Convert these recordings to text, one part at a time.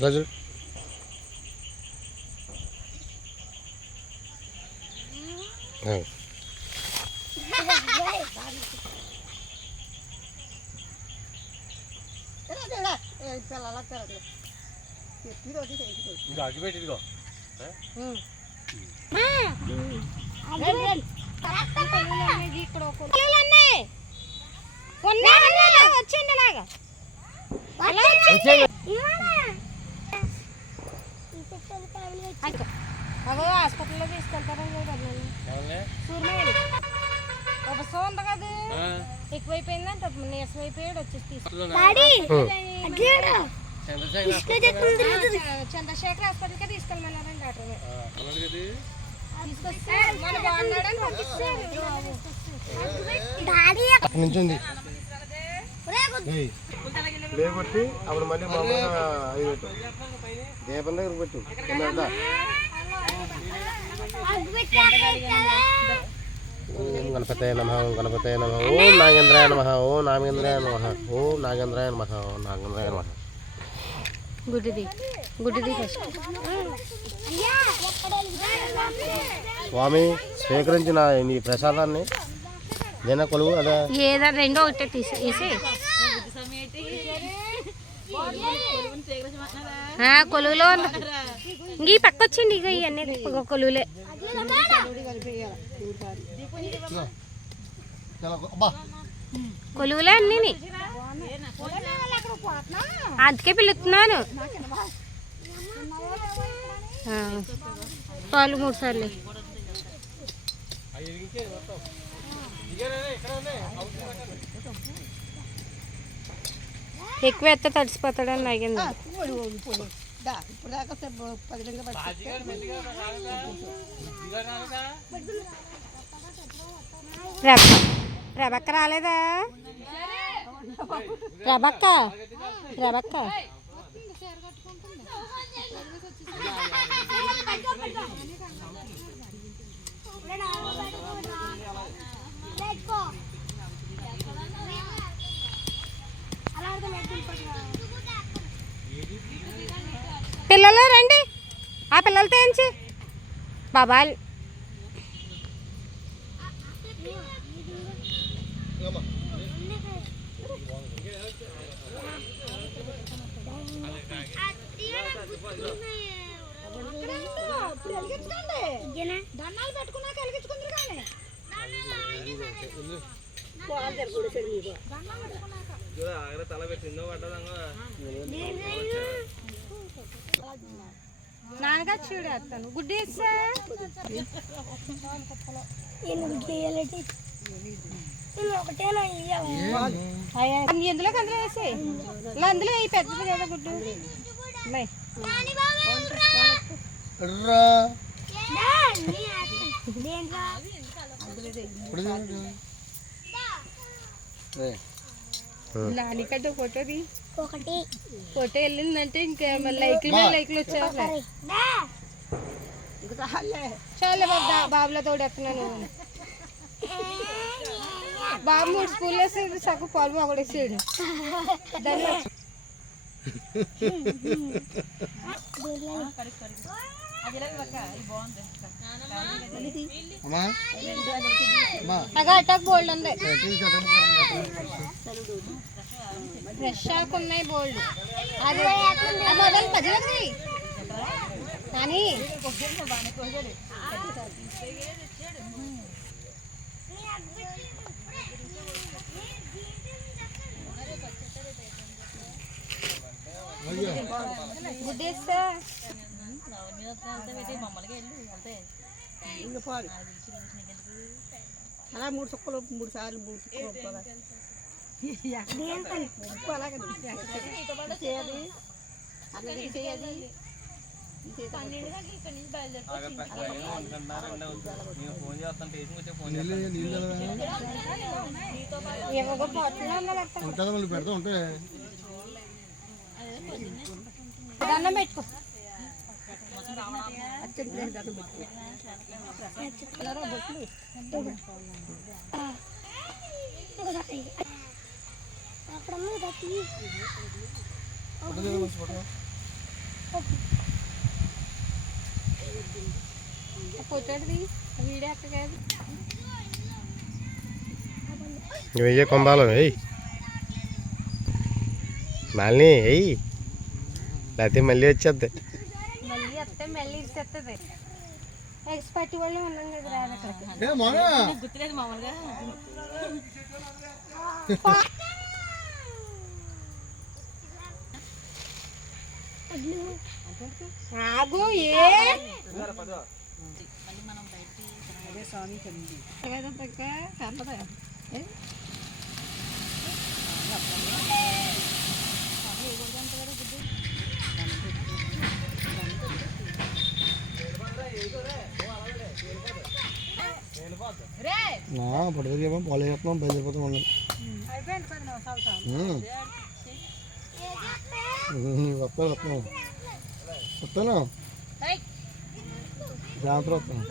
రాజు అగ్గిపెట్టిదిగో హాస్పిటల్లో తీసుకెళ్తారని ఉంది కదా ఎక్కువైపోయిందంట నీరసం అయిపోయాడు వచ్చేసి చంద్రశేఖర్ హాస్పిటల్కే తీసుకెళ్ళమన్నారండి డాక్టర్ తీసుకొస్తే మన బాగున్నాడని పంపించింది లేబట్టి అప్పుడు మళ్ళీ మామూలుగా అవి పెట్టు దీపం దగ్గర పెట్టు ఓం గణపతయ నమః ఓం గణపతయ నమః ఓం నాగేంద్రాయ నమః ఓం నాగేంద్రాయ నమః ఓం నాగేంద్రాయ నమః ఓం నాగేంద్రాయ నమః. గుడ్డిది ఫస్ట్ స్వామి స్వీకరించిన నీ ప్రసాదాన్ని ఏదైనా కొలువు అదే ఏదో రెండో ఒకటే తీసేసి కొలువులో ఇంక ఈ పక్క వచ్చింది ఇక ఇవన్నీ కొలువులే కొలువులే అన్నీ అందుకే పిలుస్తున్నాను పాలు 3 సార్లు ఎక్కువ ఎత్త తడిసిపోతాడని లాగింది రెబక్క రాలేదా రెబక్క పిల్లలు రండి ఆ పిల్లలతో ఏంచి బాబాల్ దండాలు పెట్టుకున్నాక వెలిగించుకుందరు కానీ నాన్నగా చూడేస్తాను గుడ్డి ఎందులోకి అందులో వేసి అందులో వేయి పెద్దది కదా గుడ్డు నానికంటే ఫోటోది ఫోటో వెళ్ళిందంటే ఇంకా లైక్లు వచ్చారు చాలే బాబు బాబులో తోడెత్తున్నాను బాబు 3 స్కూల్లో వేసేది సగం పాలు మొగడేసాడు దాన్ని అటాక్ బోల్డ్ ఉంది ఫ్రెష్ ఆకు ఉన్నాయి బోల్డ్ అది మొదలు పదిలకి కానీ గుడ్డేస్తా అలా 3 సుక్కలు 3 సార్లు 3 సుక్కలు అలాగే ఏమో పోతున్నా ఉంటుంది మళ్ళీ పెడతా ఉంటే దండం పెట్టుకో. ఫోటోది వీడియో ఎక్కడ వెయ్యి కొంబాలు వెయ్యి మాలిని వెయ్యి లేకపోతే మళ్ళీ వచ్చేద్ది. మళ్ళీ వస్తే మళ్ళీ ఇచ్చేస్తుంది. ఎక్స్పర్ట్ వాళ్ళు ఉన్నాం కదా రాదు అక్కడికి. గుర్తులేదు మామూలుగా. ఆగు ఏ పడుతుంది పాలు చేస్తున్నాం బయలుదేరిపోతాం మళ్ళీ వస్తాను వస్తాను వస్తాను సాయంత్రం వస్తాను.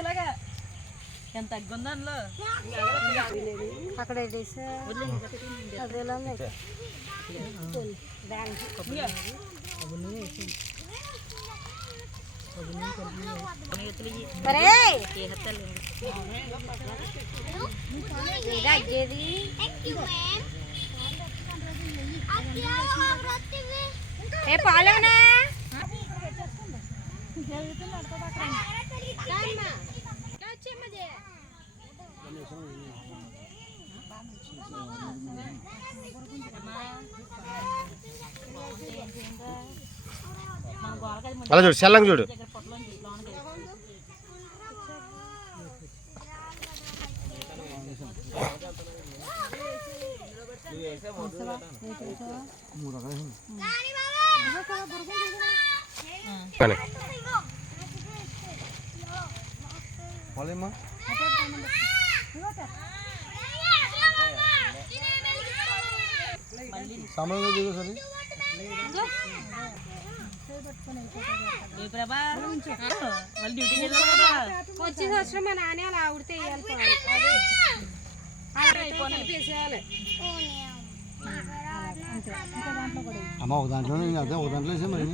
ఇలాగా ఎంత తగ్గుందా అందులో అక్కడ అదేలా ఏ పాలేనా అలా చూడు చల్లంగా చూడు. పాలేమ్మా సామాన్లు దిగు సరే వాళ్ళు డ్యూటీకి వెళ్ళాలి కదా. వచ్చే సంవత్సరం మా నాన్న అలా ఆవిడితే వేసేయాలి. అమ్మ ఒక దాంట్లో అదే ఒక దాంట్లో వేసా మరి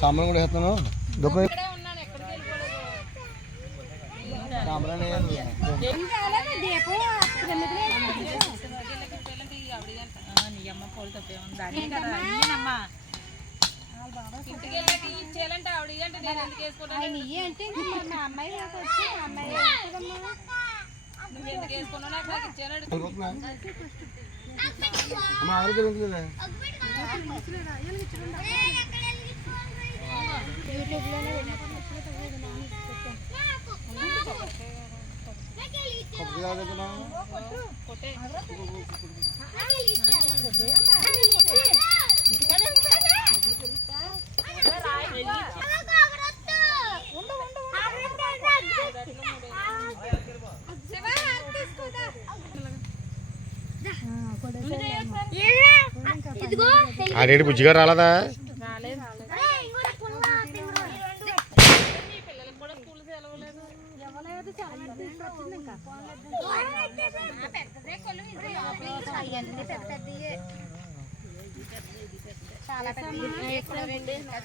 సామాన్లు కూడా వేస్తాను దుఃఖం నీ అమ్మ పోలు తప్పేముంది దాని కదా అమ్మా ఇంటికి వెళ్ళి ఇచ్చేయాలంటే ఆవిడ అంటే నేను ఎందుకు వేసుకున్నాను అంటే అమ్మాయి వచ్చి అమ్మాయి నువ్వు ఎందుకు వేసుకున్నావు నాకు ఇచ్చేయాలి. ఆడేడి బుజ్జిగా రాలేదా?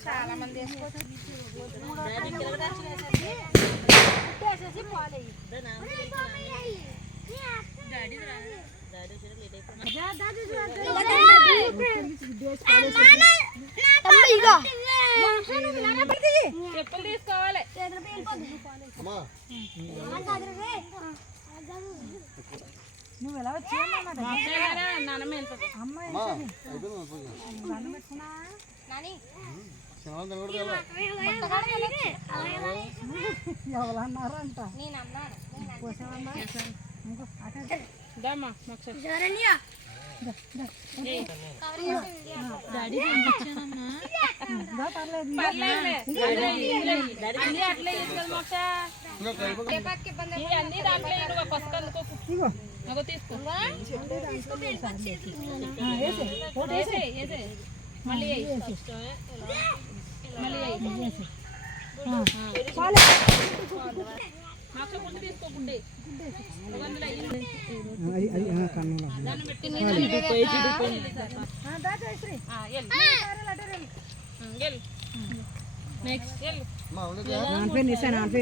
చాలా మంది చెప్పులు తీసుకోవాలి. నువ్వు ఎలా వచ్చావు నానమ్మ వెళ్తుంది. ఎవరన్నారంట అట్లే మోక్ష అన్ని దాంట్లో నువ్వు కొసకందుకో తీసుకో మళ్ళీ మాకు ముందు తీసుకోకుండే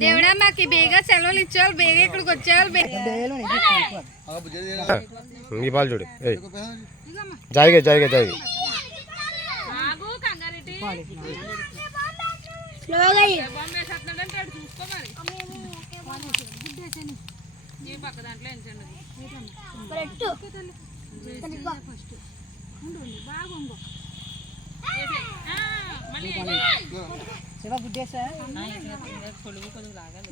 దేవుడా మాకు బేగా సెలవులు ఇచ్చేవాళ్ళు, బేగా ఇక్కడికి వచ్చేవాళ్ళు. ఈ పాలు చూడు. జాయిగా జాయిగా జాయిగా కంగారెడ్డి చూసుకో మరి పక్క దాంట్లో ఎంచండి. పొడుగు కొద్దిగా లాగాలి.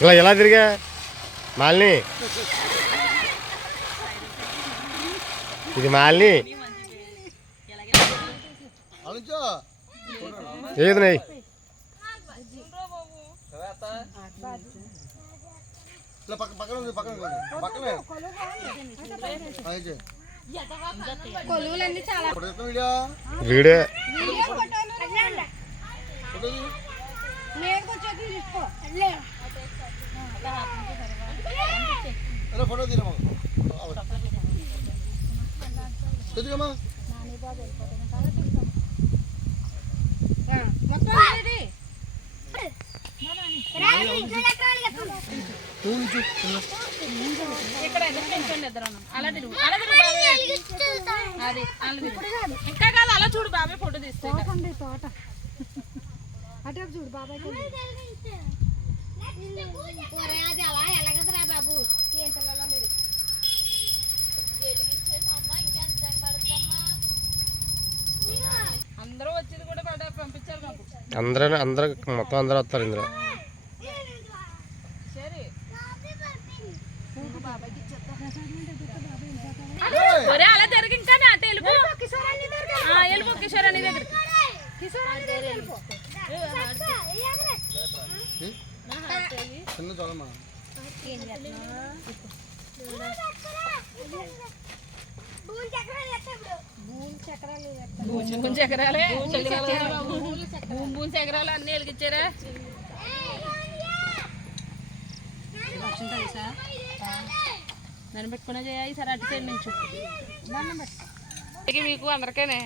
ఇలా ఎలా తిరిగా మాలిని, ఇది మాలిని ఏది నయ్యి కొలువులన్నీ చాలా వీడే ఫోటో తీరమ్మా ఇక్కడ ఎదురుంచండి ఇద్దరు. అలా తిరుగు, అలా తిరుగు. అది ఇంకా కాదు, అలా చూడు. బాబాయ్ ఫోటో తీస్తే తోట అటే చూడు బాబాయ్. అది అలా ఎలాగదరా బాబు, ఏం పిల్లల మీరు అందరూ వచ్చేది కూడా పంపించారు మాకు. అందరూ మొత్తం అందరూ వస్తారు ఇందులో. ఒరే అలా జరిగి ఇంకా అటు వెళ్ళిపో. వెళ్ళిపో కిషోర్ అని దగ్గర. చిన్న చూడమ్మా చక్రాలే భూమి చక్రాలు అన్ని వెలిగించారా? దాన్ని పెట్టుకునే చేయాలి సార్. అటు సైడ్ నుంచి మీకు అందరికనే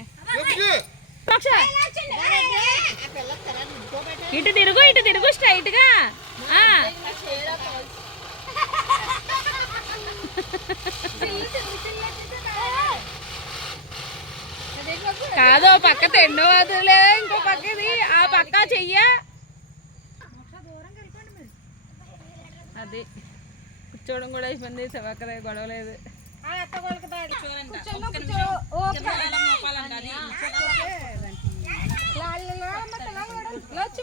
ఇటు తిరుగు, ఇటు తిరుగు స్ట్రైట్ గా. కాదు పక్క తెండు వదులే, ఇంకో పక్కది ఆ పక్క చెయ్య. అది కూర్చోవడం కూడా అయిపోయింది. అక్కడ గొడవలేదు. వచ్చి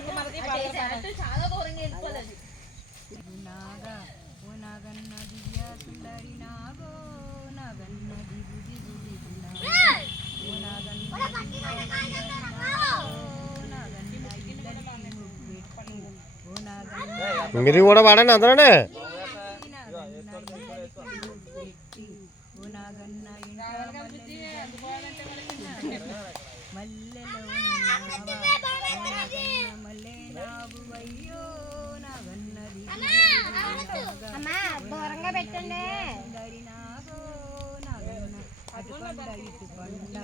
చాలా దూరంగా వెళ్ళిపోలేదు. నాగా ఓ నాగన్న దివ్య సుందరి నాగో నాగన్న దిగు దిగు దిగు నాగా ఓ నాగన్న ఓ నాగన్న మీరు కూడా వాడండి అందరూనే. ఓ నాగన్న మల్లెలో మల్లె నాగు అయ్యో నాగన్న అమ్మా దూరంగా పెట్టండి. నాగో నాగన్న అటుకొండ ఇటుకొండ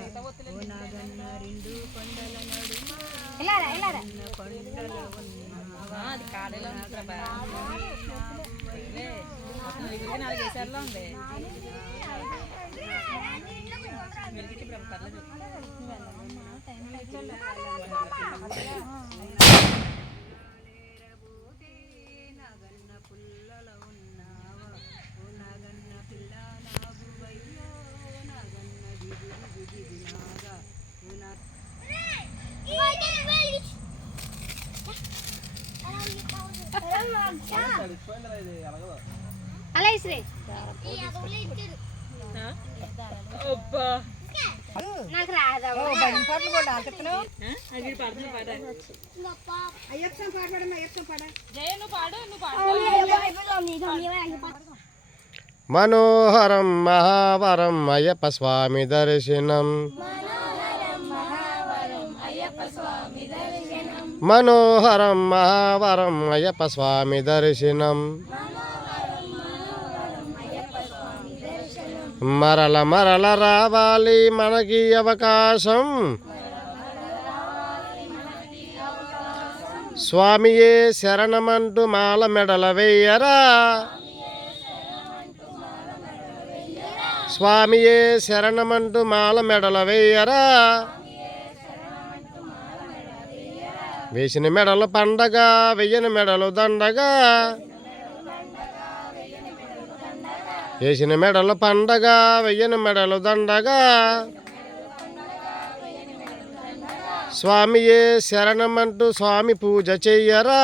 ఓ నాగన్న రెండు కొండల నడుమ కొండల ఉన్నావా అది కాడలో నాలుగేసార్లో ఉంది. నాగన్న పుల్లల ఉన్నావా ఓ నాగన్న పిల్ల నాగు అయ్యో నాగన్న దిగు దిగు దిగు నాగా ఓ నా అలా ఇసిరే నాకు రాదా మనోహరం మహావరం అయ్యప్ప స్వామి దర్శనం. మనోహరం మహావరం అయ్యప్ప స్వామి దర్శనం. మరల మరల రావాలి మనకి అవకాశం. స్వామియే శరణమంటూ మాల మెడల వెయ్యరా. స్వామియే శరణమంటూ మాల మెడల వెయ్యరా. వేసిన మెడలు పండగ వెయ్యని మెడలు దండగా. వేసిన మెడలు పండగ వెయ్యని మెడలు దండగా. స్వామియే శరణమంటూ స్వామి పూజ చెయ్యరా.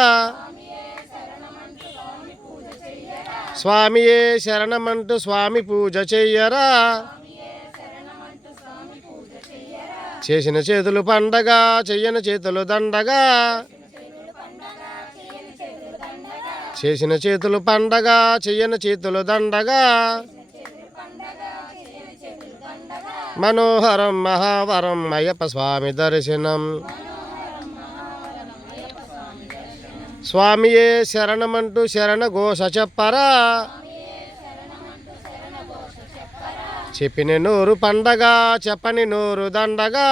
స్వామియే శరణమంటూ స్వామి పూజ చెయ్యరా. చేసిన చేతులు పండగ చెయ్యని చేతులు దండగా. చేసిన చేతులు పండగ చెయ్యని చేతులు దండగా. మనోహరం మహావరం అయ్యప్ప స్వామి దర్శనం. స్వామియే శరణమంటూ శరణ ఘోష చెప్పరా. చెప్పిన నోరు పండగ చెప్పని నోరు దండగా.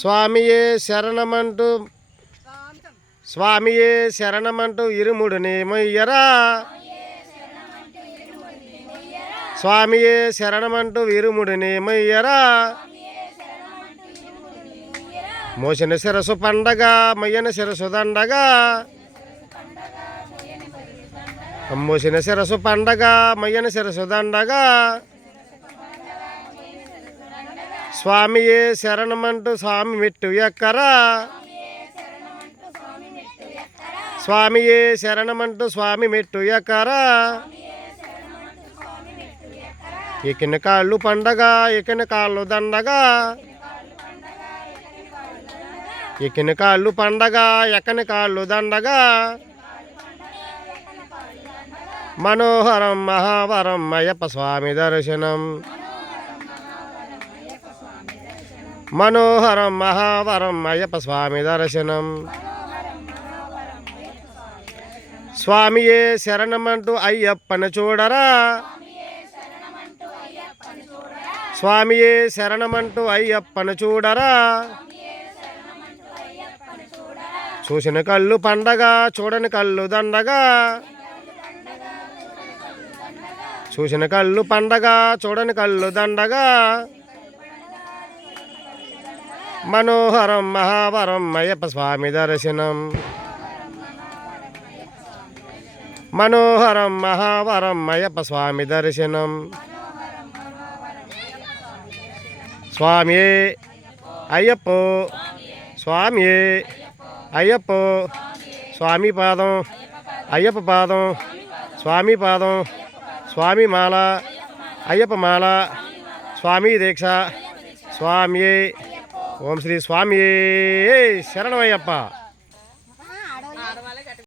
స్వామియే శరణమంటూ స్వామియే శరణమంటూ ఇరుముడిని మొయ్యరా. స్వామియే శరణమంటూ ఇరుముడిని మొయ్యరా. మోసిన శిరసు పండగ మొయ్యన శిరసు దండగా. మోసిన శిరసు పండగ మొయ్యన శిరసు దండగా. స్వామియే శరణమంటూ స్వామి మెట్టు ఎక్కరా. స్వామియే శరణమంటూ స్వామి మెట్టు ఎక్కరా. ఎక్కిన కాళ్ళు పండగ ఎక్కిన కాళ్ళు దండగా. ఎక్కిన కాళ్ళు పండగ ఎక్కని కాళ్ళు దండగా. మనోహరం మహావరం అయ్యప్ప స్వామి దర్శనం. మనోహరం మహావరం అయ్యప్ప స్వామి దర్శనం స్వామియే శరణమంటూ అయ్యప్పను చూడరా స్వామియే శరణమంటూ అయ్యప్పను చూడరా చూసిన కళ్ళు పండగ చూడని కళ్ళు దండగా చూసిన కళ్ళు పండగ చూడని కళ్ళు దండగా మనోహరం మహావరం అయ్యప్ప స్వామి దర్శనం మనోహరం మహావరం అయ్యప్ప స్వామి దర్శనం స్వామియే అయ్యప్పో స్వామియే అయ్యప్పో స్వామి పాదం అయ్యప్ప పాదం స్వామి పాదం స్వామి మాల అయ్యప్ప మాల స్వామి దీక్ష స్వామియే ఓం శ్రీ స్వామియే శరణమయ్యప్ప.